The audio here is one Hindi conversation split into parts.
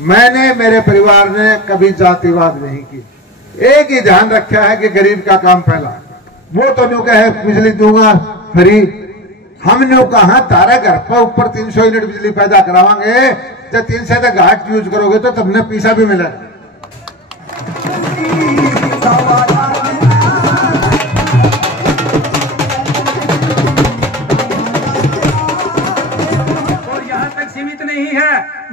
मैंने, मेरे परिवार ने कभी जातिवाद नहीं की। एक ही ध्यान रखा है कि गरीब का काम पहला। वो तो न्यू कहे बिजली दूंगा फ्री, हमने कहा तारा घर पर ऊपर 300 यूनिट बिजली पैदा करावांगे, जब 300 तक घाट यूज करोगे तो तुमने पैसा भी मिलेगा।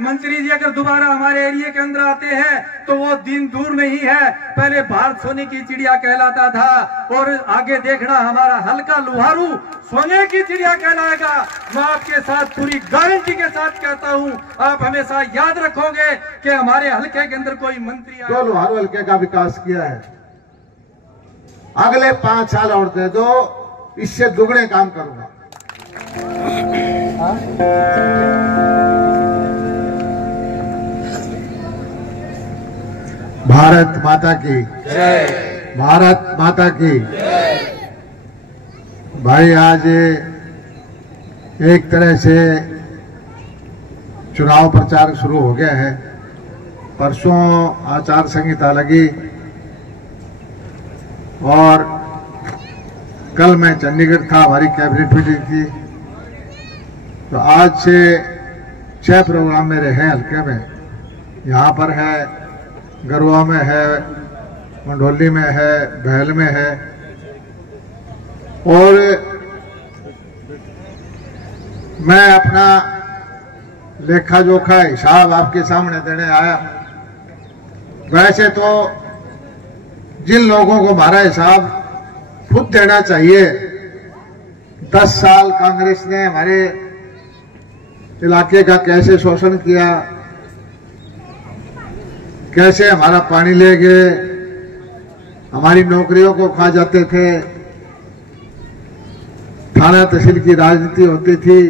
मंत्री जी अगर दोबारा हमारे एरिया के अंदर आते हैं तो वो दिन दूर नहीं है, पहले भारत सोने की चिड़िया कहलाता था और आगे देखना हमारा हल्का लुहारू सोने की चिड़िया कहलाएगा। मैं आपके साथ पूरी गारंटी के साथ कहता हूं, आप हमेशा याद रखोगे कि हमारे हल्के के अंदर कोई मंत्री जो लुहारू हल्के का विकास किया है, अगले 5 साल और दे दो, इससे दुगने काम करूंगा। भारत माता की जय, भारत माता की जय। भाई आज एक तरह से चुनाव प्रचार शुरू हो गया है। परसों आचार संहिता लगी और कल मैं चंडीगढ़ था, हमारी कैबिनेट मीटिंग थी, तो आज से 6 प्रोग्राम मेरे हैं हल्के में। यहाँ पर है, गरुआ में है, मंडोली में है, बहल में है, और मैं अपना लेखा जोखा हिसाब आपके सामने देने आया। वैसे तो जिन लोगों को हमारा हिसाब खुद देना चाहिए, 10 साल कांग्रेस ने हमारे इलाके का कैसे शोषण किया, कैसे हमारा पानी ले गए, हमारी नौकरियों को खा जाते थे, थाना तहसील की राजनीति होती थी,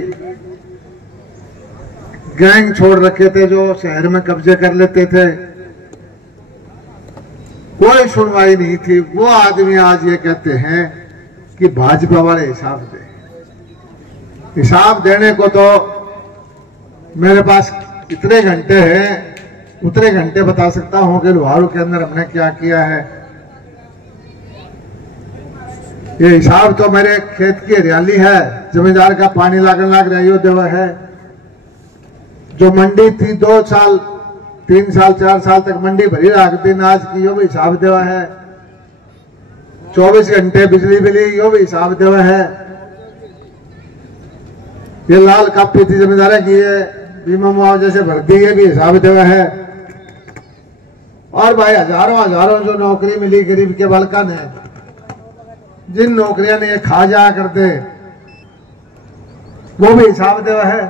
गैंग छोड़ रखे थे जो शहर में कब्जे कर लेते थे, कोई सुनवाई नहीं थी। वो आदमी आज ये कहते हैं कि भाजपा वाले हिसाब दे। हिसाब देने को तो मेरे पास कितने घंटे हैं, उतने घंटे बता सकता हूं कि लुहारू के अंदर हमने क्या किया है। ये हिसाब तो मेरे खेत की हरियाली है, जमींदार का पानी लागन लाग रहा देवा है, जो मंडी थी 2 साल 3 साल 4 साल तक मंडी भरी रखती, आज की यो भी हिसाब देवा है। 24 घंटे बिजली मिली, यो भी हिसाब देवा है। ये लाल कापी थी जमींदार की, ये बीमा मुआवजे से भर दी, ये भी हिसाब देवा है। और भाई हजारों जो नौकरी मिली गरीब के बालका ने, जिन नौकरियां ने ये खा जा करते, वो भी हिसाब देवा है।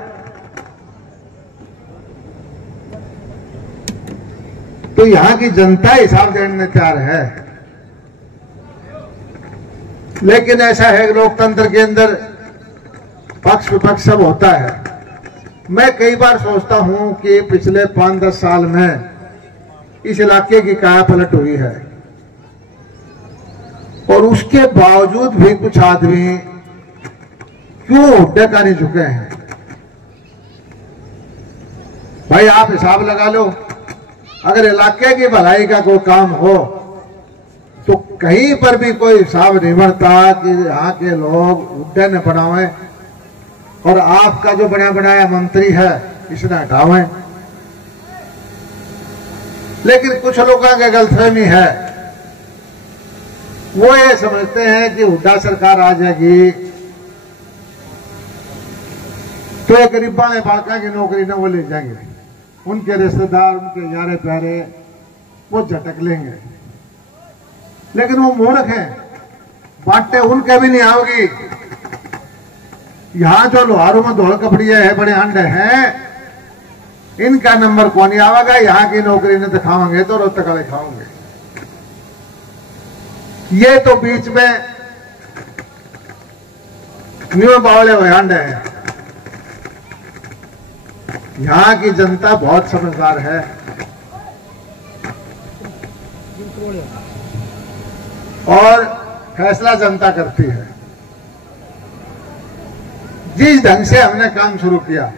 तो यहां की जनता हिसाब देने तैयार है। लेकिन ऐसा है लोकतंत्र के अंदर पक्ष विपक्ष सब होता है। मैं कई बार सोचता हूं कि पिछले 5-10 साल में इस इलाके की काया पलट हुई है, और उसके बावजूद भी कुछ आदमी क्यों हुड्डे का नहीं झुके हैं। भाई आप हिसाब लगा लो, अगर इलाके की भलाई का कोई काम हो तो कहीं पर भी कोई हिसाब नहीं बनता कि यहाँ के लोग हुड्डे न बनावे और आपका जो बना बनाया मंत्री है इसने हटावे। लेकिन कुछ लोगों की गलतफहमी है, वो ये समझते हैं कि हुड्डा सरकार आ जाएगी तो ये गरीबा ने बालका की नौकरी न वो ले जाएंगे, उनके रिश्तेदार उनके यारे प्यारे वो झटक लेंगे। लेकिन वो मूर्ख हैं, बातें उनके भी नहीं आओगी। यहां जो लोहारों में धोल कपड़िया है, बड़े अंडे हैं, इनका नंबर कौन ही आवेगा। यहाँ की नौकरी ने दिखाओगे तो रोहतक वाले खाओगे। ये तो बीच में न्यू बावले हुए अंडे हैं। यहाँ की जनता बहुत समझदार है और फैसला जनता करती है। जिस ढंग से हमने काम शुरू किया,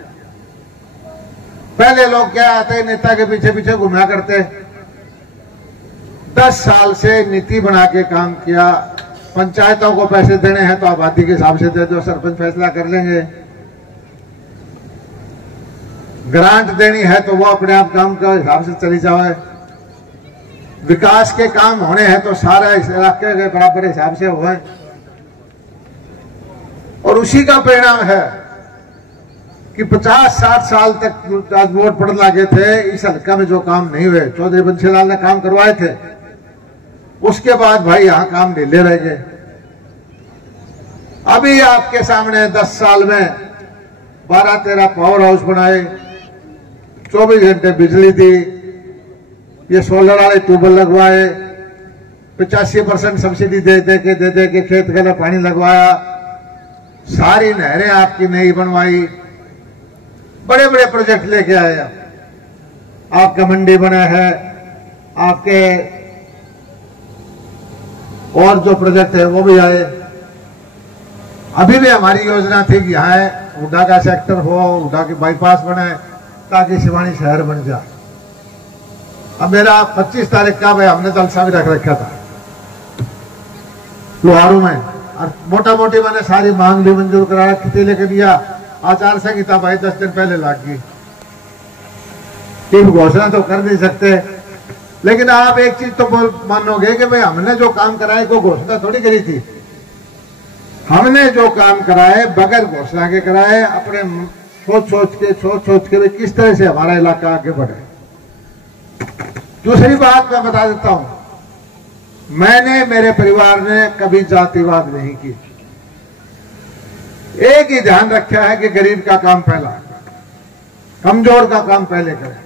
पहले लोग क्या आते नेता के पीछे पीछे घुमा करते। 10 साल से नीति बना के काम किया। पंचायतों को पैसे देने हैं तो आबादी के हिसाब से दे दो, सरपंच फैसला कर लेंगे। ग्रांट देनी है तो वो अपने आप काम के हिसाब से चली जाए। विकास के काम होने हैं तो सारे इलाके के बराबर हिसाब से हुए। और उसी का परिणाम है कि 50-60 साल तक आज वोट पड़ लगे थे, इस हल्का में जो काम नहीं हुए, चौधरी बंसीलाल ने काम करवाए थे, उसके बाद भाई यहां काम ढीले रह गए। अभी आपके सामने 10 साल में 12-13 पावर हाउस बनाए, 24 घंटे बिजली दी, ये सोलर वाले ट्यूबवेल लगवाए, 85% सब्सिडी दे के खेत गले पानी लगवाया, सारी नहरें आपकी नई बनवाई, बड़े बड़े प्रोजेक्ट लेके आए। आपका मंडी बना है, आपके और जो प्रोजेक्ट है वो भी आए। अभी भी हमारी योजना थी कि यहाँ हुड्डा का सेक्टर हो, हुड्डा की बाईपास बने ताकि सिवानी शहर बन जाए। अब मेरा 25 तारीख का भाई हमने जलसा भी रख रखा था लोहारू में, और मोटा मोटी मैंने सारी मांग भी मंजूर करा रखी थी, लेकिन यह आचार संहिता भाई 10 दिन पहले लाग गई। घोषणा तो कर नहीं सकते, लेकिन आप एक चीज तो मानोगे कि भाई हमने जो काम कराए को घोषणा थोड़ी करी थी। हमने जो काम कराए बगैर घोषणा के कराए, अपने सोच के भी किस तरह से हमारा इलाका आगे बढ़े। दूसरी बात मैं बता देता हूं, मैंने मेरे परिवार ने कभी जातिवाद नहीं की। एक ही ध्यान रखा है कि गरीब का काम पहला, कमजोर का काम पहले करें,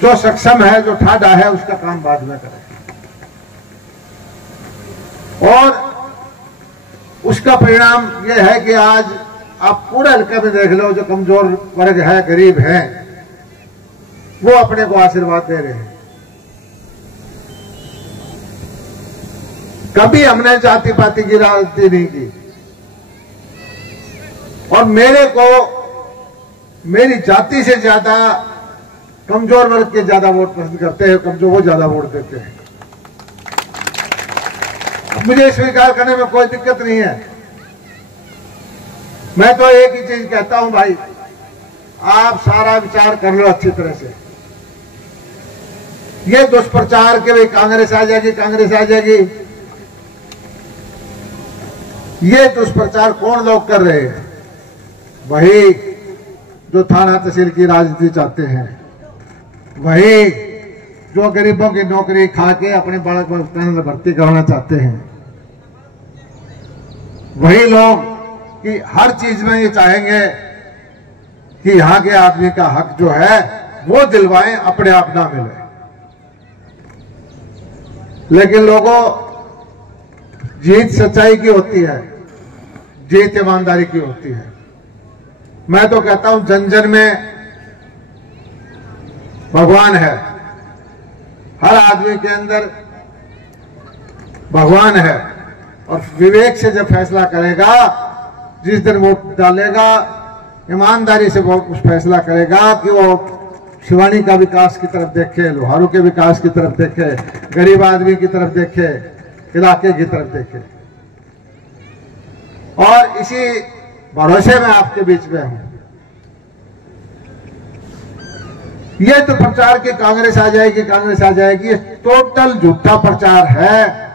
जो सक्षम है, जो ठाडा है, उसका काम बाद में करें। और उसका परिणाम यह है कि आज आप पूरे हल्के में देख लो, जो कमजोर वर्ग है, गरीब है, वो अपने को आशीर्वाद दे रहे हैं। कभी हमने जाति पाति की राजनीति नहीं की, और मेरे को मेरी जाति से ज्यादा कमजोर वर्ग के ज्यादा वोट पसंद करते हैं, कमजोर वो ज्यादा वोट देते हैं। मुझे स्वीकार करने में कोई दिक्कत नहीं है। मैं तो एक ही चीज कहता हूं भाई, आप सारा विचार कर लो अच्छी तरह से। ये दुष्प्रचार के भाई कांग्रेस आ जाएगी, कांग्रेस आ जाएगी, ये दुष्प्रचार कौन लोग कर रहे हैं? वही जो थाना तहसील की राजनीति चाहते हैं, वही जो गरीबों की नौकरी खा के अपने बालक में भर्ती कराना चाहते हैं, वही लोग कि हर चीज में ये चाहेंगे कि यहां के आदमी का हक जो है वो दिलवाएं, अपने आप ना मिले। लेकिन लोगों, जीत सच्चाई की होती है, जीत ईमानदारी की होती है। मैं तो कहता हूं जन जन में भगवान है, हर आदमी के अंदर भगवान है, और विवेक से जब फैसला करेगा, जिस दिन वोट डालेगा, ईमानदारी से वो कुछ फैसला करेगा कि वो शिवानी का विकास की तरफ देखे, लोहारू के विकास की तरफ देखे, गरीब आदमी की तरफ देखे, इलाके की तरफ देखे। और इसी भरोसे में आपके बीच में हूं। ये तो प्रचार की कांग्रेस आ जाएगी, कांग्रेस आ जाएगी, टोटल झूठा प्रचार है।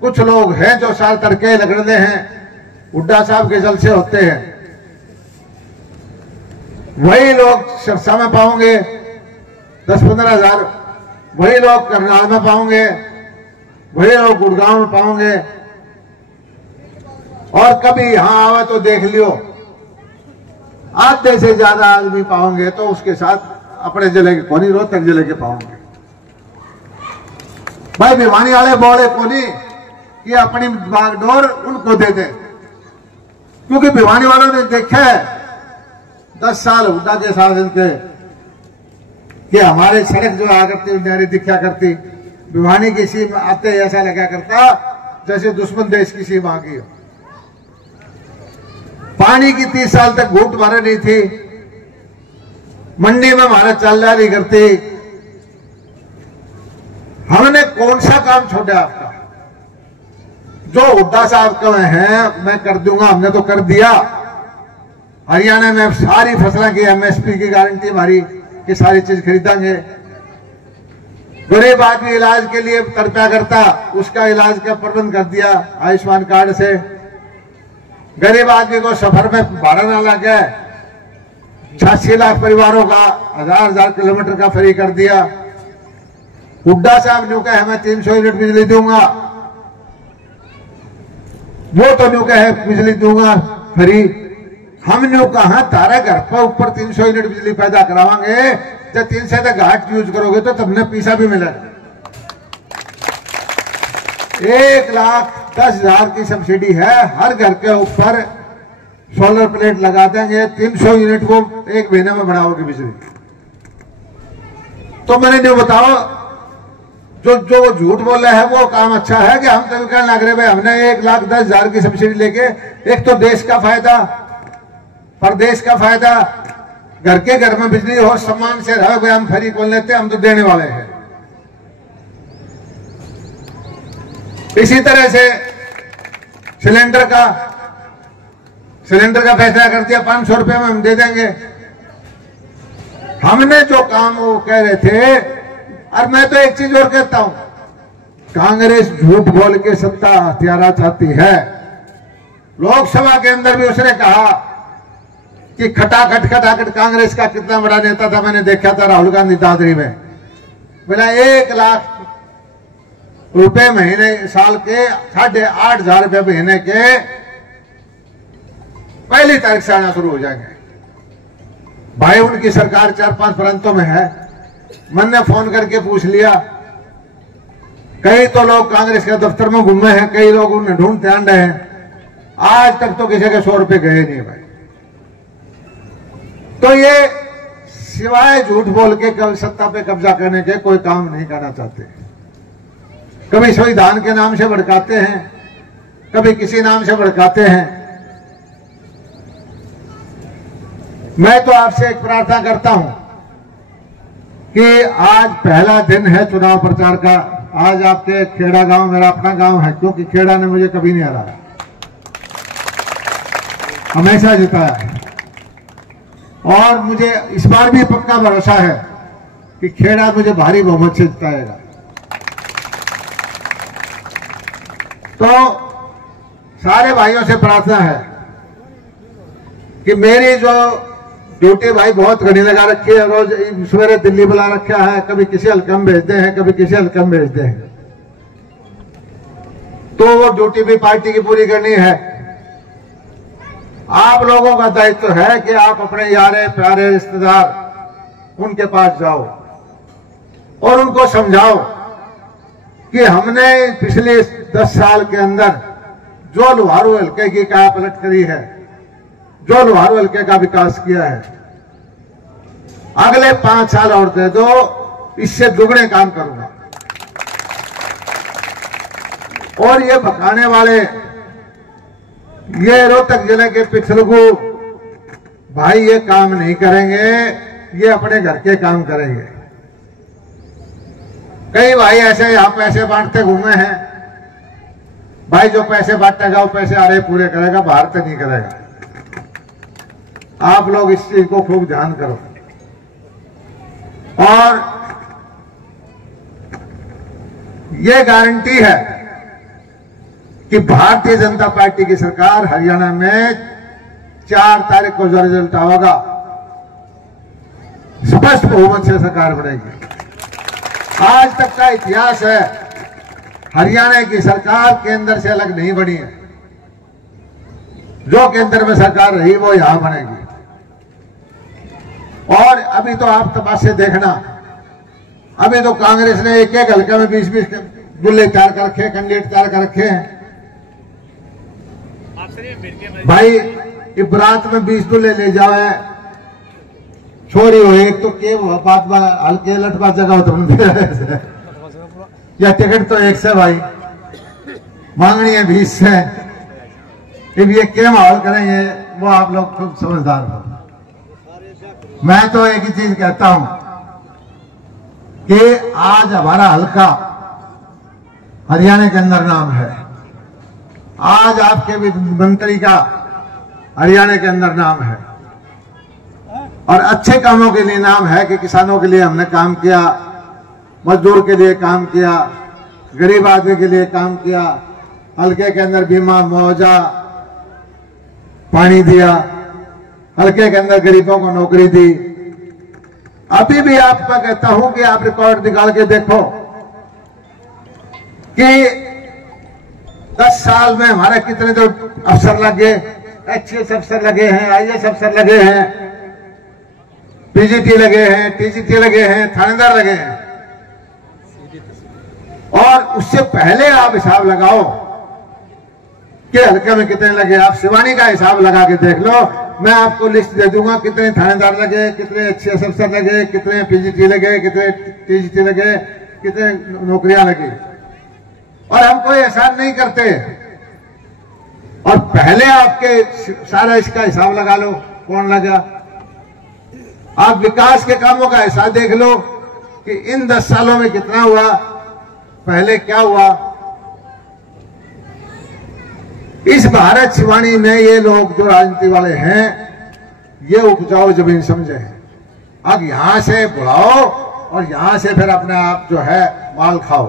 कुछ लोग हैं जो साल तड़के लगड़े हैं, हुड्डा साहब के जलसे होते हैं, वही लोग सिरसा में पाओगे 10-15 हजार, वही लोग करनाल में पाओगे, वही लोग गुड़गांव में पाओगे। और कभी यहां आवे तो देख लियो, आधे से ज्यादा आदमी पाओगे तो उसके साथ अपने जिले के कोनी, रोहतक जिले के पाओगे। भाई भिवानी वाले बोले कोनी कि अपनी बागडोर उनको दे दे, क्योंकि भिवानी वालों ने देखा है 10 साल हुड्डा के साथ इनके कि हमारे सड़क जो आ करती न्यारी दिखा करती, भिवानी की सीम आते ऐसा लगा करता जैसे दुश्मन देश की सीम आ गई हो। पानी की 30 साल तक घूट भरे नहीं थी, मंडी में हमारा चालदार नहीं करते। हमने कौन सा काम छोड़ा आपका? जो हुड्डा साहब कहे हैं मैं कर दूंगा, हमने तो कर दिया। हरियाणा में सारी फसलों की एमएसपी की गारंटी हमारी कि सारी चीज खरीदेंगे। गरीब आदमी इलाज के लिए तड़पा करता, उसका इलाज का प्रबंध कर दिया आयुष्मान कार्ड से। गरीब आदमी को सफर में भाड़ा ना लगे, 86 लाख परिवारों का 1000 किलोमीटर का फ्री कर दिया। हुड्डा साहब न्यू कहे मैं 300 यूनिट बिजली दूंगा, वो तो न्यू कहे बिजली दूंगा फ्री। हम न्यू कहा तारे घर पर ऊपर 300 यूनिट बिजली पैदा करावांगे, जब 3 से तक घाट यूज करोगे तो तुमने पैसा भी मिलेगा। 1,10,000 की सब्सिडी है, हर घर के ऊपर सोलर प्लेट लगा देंगे, 300 यूनिट को 1 महीने में बढ़ाओगे बिजली। तो मैंने जो बताओ, जो झूठ बोल रहे हैं वो काम अच्छा है कि हम तो कहने लग रहे भाई हमने 1,10,000 की सब्सिडी लेके, एक तो देश का फायदा, प्रदेश का फायदा, घर के घर में बिजली हो, सम्मान से रहो भाई, हम फ्री कौन लेते, हम तो देने वाले हैं। इसी तरह से सिलेंडर का फैसला कर दिया, 500 रुपए में हम दे देंगे। हमने जो काम वो कह रहे थे, और मैं तो एक चीज और कहता हूं, कांग्रेस झूठ बोल के सत्ता हथियारा चाहती है। लोकसभा के अंदर भी उसने कहा कि खटाखट कांग्रेस का कितना बड़ा नेता था, मैंने देखा था राहुल गांधी दादरी में, बोला 1 लाख रुपए महीने, साल के 8,500 रुपए महीने के पहली तारीख से आना शुरू हो जाएंगे। भाई उनकी सरकार 4-5 प्रांतों में है। मैंने फोन करके पूछ लिया, कई तो लोग कांग्रेस के दफ्तर में घूमे हैं, कई लोग उन्हें ढूंढते आंडे हैं, आज तक तो किसी के 100 रुपए गए नहीं भाई। तो ये सिवाय झूठ बोल के सत्ता पे कब्जा करने के कोई काम नहीं करना चाहते। कभी संविधान के नाम से भड़काते हैं, कभी किसी नाम से भड़काते हैं। मैं तो आपसे एक प्रार्थना करता हूं कि आज पहला दिन है चुनाव प्रचार का। आज आपके खेड़ा गांव मेरा अपना गांव है, क्योंकि खेड़ा ने मुझे कभी नहीं हराया, हमेशा जिताया है। और मुझे इस बार भी पक्का भरोसा है कि खेड़ा मुझे भारी बहुमत से जिताएगा। तो सारे भाइयों से प्रार्थना है कि मेरी जो ड्यूटी भाई बहुत घड़ी लगा रखी है, रोज सवेरे दिल्ली बुला रखा है, कभी किसी हल्के में भेजते हैं, कभी किसी हल्के में भेजते हैं, तो वो ड्यूटी भी पार्टी की पूरी करनी है। आप लोगों का दायित्व है कि आप अपने यारे प्यारे रिश्तेदार उनके पास जाओ और उनको समझाओ कि हमने पिछले 10 साल के अंदर जो लुहारू हल्के की काया पलट करी है, जो लुहारू हल्के का विकास किया है, अगले 5 साल और दे दो, इससे दुगने काम करूंगा। और ये भकाने वाले, ये रोहतक जिले के पिछलगू भाई ये काम नहीं करेंगे, ये अपने घर के काम करेंगे। कई भाई ऐसे यहां पैसे बांटते घूमे हैं, भाई जो पैसे बांटेगा वो पैसे आ रहे पूरे करेगा, बाहर तो नहीं करेगा। आप लोग इस चीज को खूब ध्यान करो। और ये गारंटी है कि भारतीय जनता पार्टी की सरकार हरियाणा में 4 तारीख को जो रिजल्ट होगा, स्पष्ट बहुमत से सरकार बनेगी। आज तक का इतिहास है, हरियाणा की सरकार केंद्र से अलग नहीं बनी है। जो केंद्र में सरकार रही वो यहां बनेगी। और अभी तो आप तमाशे देखना, अभी तो कांग्रेस ने एक हल्के में 20-20 दुल्ले तैयार कर रखे, कैंडिडेट तैयार कर रखे हैं। भाई इबरात में 20 दुल्ले ले जाओ, छोरी हो एक तो के बात हल्के लटवा जगह हो तो या टिकट तो 1 से भाई मांगनी है 20 से। अब ये क्या माहौल करेंगे वो आप लोग खूब समझदार हो। मैं तो एक ही चीज कहता हूं कि आज हमारा हल्का हरियाणा के अंदर नाम है, आज आपके मंत्री का हरियाणा के अंदर नाम है, और अच्छे कामों के लिए नाम है कि किसानों के लिए हमने काम किया, मजदूर के लिए काम किया, गरीब आदमी के लिए काम किया, हल्के के अंदर बीमा मुआवजा पानी दिया, हल्के के अंदर गरीबों को नौकरी दी। अभी भी आपका कहता हूं कि आप रिकॉर्ड निकाल के देखो कि 10 साल में हमारे कितने तो अफसर लगे, एचएएस अफसर लगे हैं, आईएएस अफसर लगे हैं, पीजीटी लगे हैं, टीजीटी लगे हैं, थानेदार लगे हैं। और उससे पहले आप हिसाब लगाओ कि हल्के में कितने लगे। आप सिवानी का हिसाब लगा के देख लो, मैं आपको लिस्ट दे दूंगा कितने थानेदार लगे, कितने एचएएस अफसर लगे, कितने पीजीटी लगे, कितने टीजीटी लगे, कितने नौकरियां लगी। और हम कोई एहसान नहीं करते। और पहले आपके सारा इसका हिसाब लगा लो कौन लगा। आप विकास के कामों का हिसाब देख लो कि इन 10 सालों में कितना हुआ, पहले क्या हुआ। इस भारत शिवानी में ये लोग जो राजनीति वाले हैं ये उपजाऊ जमीन समझे हैं। अब यहां से बुलाओ और यहां से फिर अपने आप जो है माल खाओ।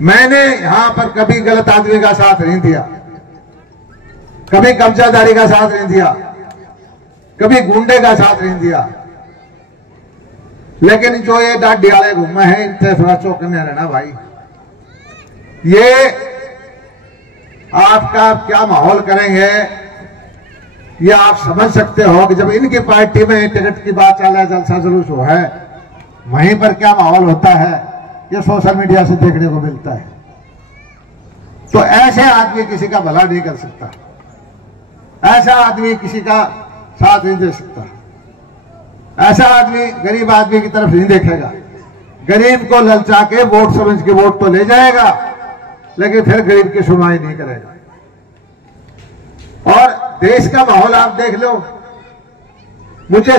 मैंने यहां पर कभी गलत आदमी का साथ नहीं दिया, कभी कब्जादारी का साथ नहीं दिया, कभी गुंडे का साथ नहीं दिया। लेकिन जो ये डाडी वाले घूमे हैं इनसे थोड़ा चौकन्ने रहना भाई। ये आपका क्या माहौल करेंगे ये आप समझ सकते हो कि जब इनकी पार्टी में टिकट की बात चल रहा है, जलसा जुलूस हो है, वहीं पर क्या माहौल होता है ये सोशल मीडिया से देखने को मिलता है। तो ऐसे आदमी किसी का भला नहीं कर सकता, ऐसा आदमी किसी का साथ नहीं दे सकता, ऐसा आदमी गरीब आदमी की तरफ नहीं देखेगा। गरीब को ललचा के वोट समझ के वोट तो ले जाएगा लेकिन फिर गरीब की सुनवाई नहीं करेगा। और देश का माहौल आप देख लो, मुझे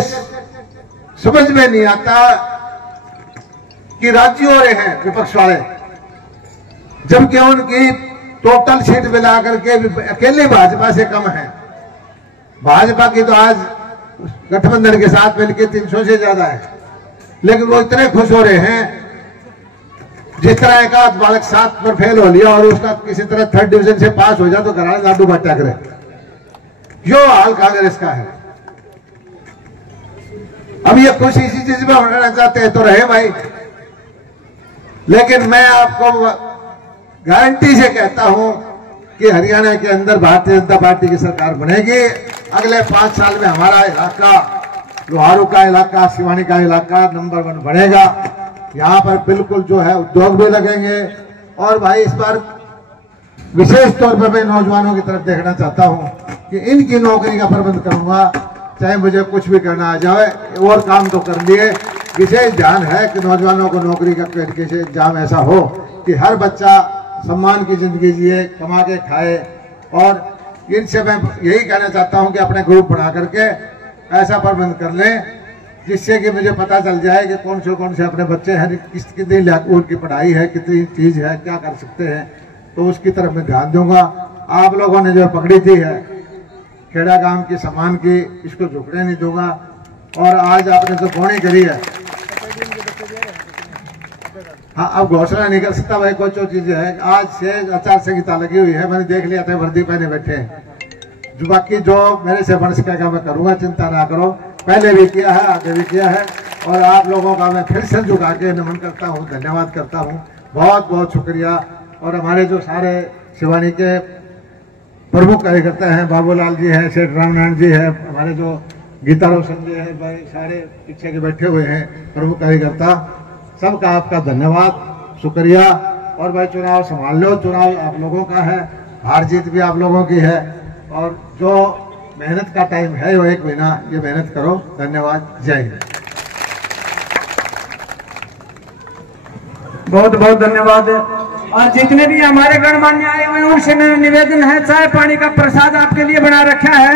समझ में नहीं आता कि राज्य हो रहे हैं विपक्ष वाले, जबकि उनकी टोटल सीट मिलाकर के अकेले भाजपा से कम है। भाजपा की तो आज गठबंधन के साथ मिलकर 300 से ज्यादा है, लेकिन वो इतने खुश हो रहे हैं जिस तरह एक आध बालक 7 पर फेल हो लिया और उसका किसी तरह 3rd डिवीजन से पास हो जाए तो घराने लाडू बांटा करे। जो हाल कांग्रेस का है। अब ये खुश इसी चीज में होना चाहते हैं तो रहे भाई, लेकिन मैं आपको गारंटी से कहता हूं कि हरियाणा के अंदर भारतीय जनता पार्टी की सरकार बनेगी। अगले 5 साल में हमारा इलाका, लोहारू का इलाका, सिवानी का इलाका नंबर 1 बनेगा। यहाँ पर बिल्कुल जो है उद्योग भी लगेंगे। और भाई इस बार विशेष तौर पर मैं नौजवानों की तरफ देखना चाहता हूँ कि इनकी नौकरी का प्रबंध करूंगा, चाहे मुझे कुछ भी करना आ जाए। और काम तो कर लिए, विशेष ध्यान है कि नौजवानों को नौकरी का तरीके से इंतजाम ऐसा हो कि हर बच्चा सम्मान की जिंदगी जिए, कमा के खाए। और इनसे मैं यही कहना चाहता हूं कि अपने ग्रुप बना करके ऐसा प्रबंध कर लें जिससे कि मुझे पता चल जाए कि कौन से अपने बच्चे हैं, कितनी उनकी पढ़ाई है, कितनी चीज है, क्या कर सकते हैं, तो उसकी तरफ मैं ध्यान दूंगा। आप लोगों ने जो पकड़ी थी है खेड़ा गांव की सम्मान की, इसको झुकने नहीं दूंगा। और आज आपने जो घोषणा करी है, हाँ अब घोषणा नहीं कर सकता भाई, कोई चीज है। आज से आचार संहिता लगी हुई है, मैंने देख लिया था, वर्दी पहने बैठे हैं। जो बाकी जो मेरे से बन सकेगा मैं करूंगा, चिंता ना करो। पहले भी किया है, आगे भी किया है। और आप लोगों का मैं फिर से झुका के नमन करता हूँ, धन्यवाद करता हूँ, बहुत बहुत शुक्रिया। और हमारे जो सारे शिवानी के प्रमुख कार्यकर्ता हैं, बाबूलाल जी हैं, सेठ रामनारायण जी हैं, हमारे जो गीता रोशन जी हैं, भाई सारे पीछे के बैठे हुए हैं प्रमुख कार्यकर्ता, सबका आपका धन्यवाद, शुक्रिया। और भाई चुनाव संभाल लो, चुनाव आप लोगों का है, हार जीत भी आप लोगों की है। और जो मेहनत का टाइम है वो 1 महीना, ये मेहनत करो। धन्यवाद, जय हिंद। बहुत बहुत धन्यवाद। और जितने भी हमारे गणमान्य आए हुए हैं उनसे निवेदन है, चाय पानी का प्रसाद आपके लिए बना रखा है।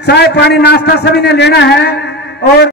चाय पानी नाश्ता सभी ने लेना है और